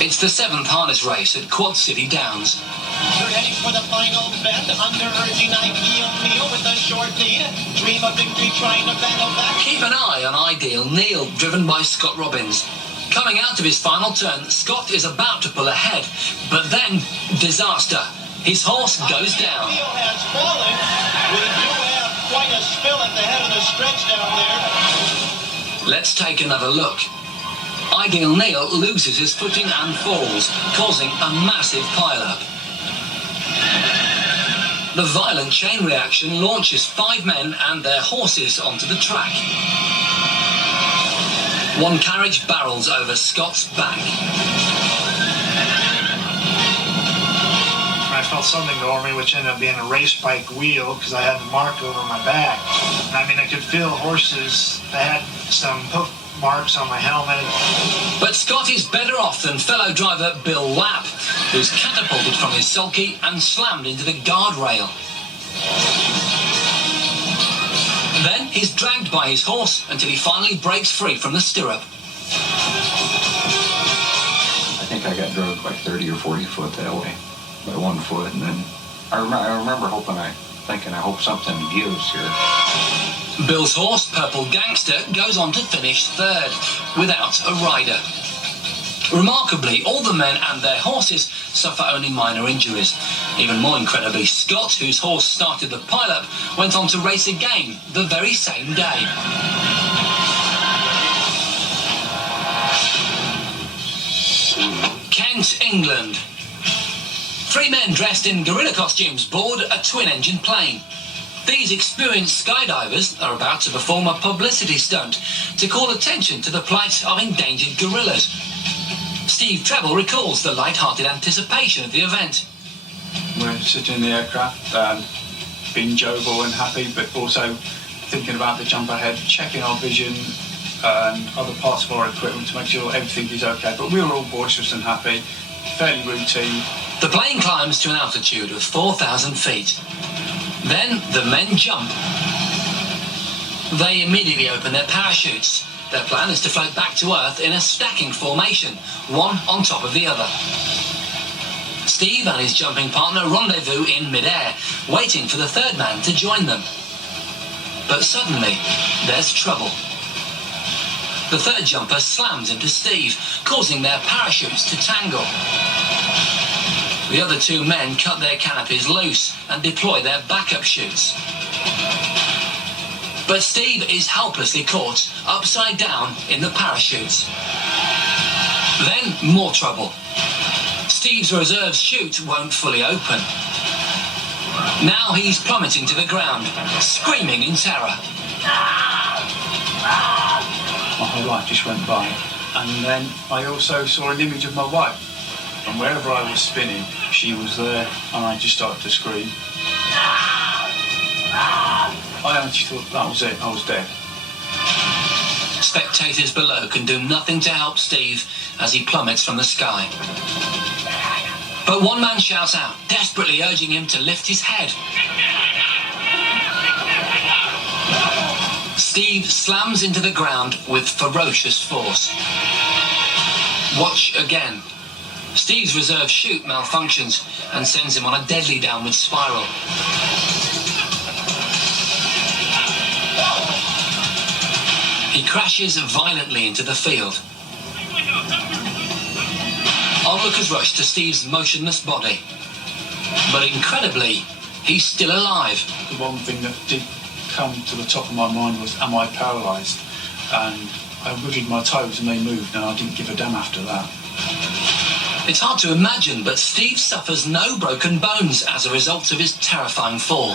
It's the 7th harness race at Quad City Downs. You're heading for the final bend, under-urging Ideal Neil with a short lead. Dream of victory trying to battle back. Keep an eye on Ideal Neil, driven by Scott Robbins. Coming out of his final turn, Scott is about to pull ahead, but then, disaster. His horse goes down. Neil has fallen. We do have quite a spill at the head of the stretch down there. Let's take another look. Ideal Neil loses his footing and falls, causing a massive pile-up. The violent chain reaction launches 5 men and their horses onto the track. One carriage barrels over Scott's back. I felt something go over me, which ended up being a race bike wheel because I had a mark over my back. And I mean, I could feel horses. I had some hoof marks on my helmet. But Scott is better off than fellow driver Bill Wapp, who's catapulted from his sulky and slammed into the guardrail. Then he's dragged by his horse until he finally breaks free from the stirrup. I think I got drugged like 30 or 40 foot that way, by 1 foot, and then I remember thinking, I hope something gives here. Bill's horse, Purple Gangster, goes on to finish 3rd, without a rider. Remarkably, all the men and their horses suffer only minor injuries. Even more incredibly, Scott, whose horse started the pile-up, went on to race again the very same day. Kent, England. 3 men dressed in gorilla costumes board a twin-engine plane. These experienced skydivers are about to perform a publicity stunt to call attention to the plight of endangered gorillas. Steve Treble recalls the light-hearted anticipation of the event. We're sitting in the aircraft, being jovial and happy, but also thinking about the jump ahead, checking our vision and other parts of our equipment to make sure everything is okay. But we were all boisterous and happy, fairly routine. The plane climbs to an altitude of 4,000 feet. Then the men jump. They immediately open their parachutes. Their plan is to float back to Earth in a stacking formation, one on top of the other. Steve and his jumping partner rendezvous in mid-air, waiting for the 3rd man to join them. But suddenly, there's trouble. The 3rd jumper slams into Steve, causing their parachutes to tangle. The other 2 men cut their canopies loose and deploy their backup chutes. But Steve is helplessly caught upside down in the parachutes. Then more trouble. Steve's reserve chute won't fully open. Now he's plummeting to the ground, screaming in terror. My whole life just went by. And then I also saw an image of my wife. And wherever I was spinning, she was there, and I just started to scream. I actually thought that was it, I was dead. Spectators below can do nothing to help Steve as he plummets from the sky. But one man shouts out, desperately urging him to lift his head. Steve slams into the ground with ferocious force. Watch again. Steve's reserve chute malfunctions and sends him on a deadly downward spiral. He crashes violently into the field. Onlookers rush to Steve's motionless body. But incredibly, he's still alive. The one thing that did come to the top of my mind was, am I paralysed? And I wiggled my toes and they moved, and I didn't give a damn after that. It's hard to imagine, but Steve suffers no broken bones as a result of his terrifying fall.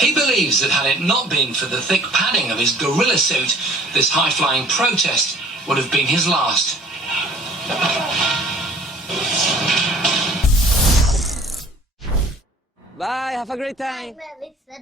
He believes that had it not been for the thick padding of his gorilla suit, this high-flying protest would have been his last. Bye, have a great time. Well, it's the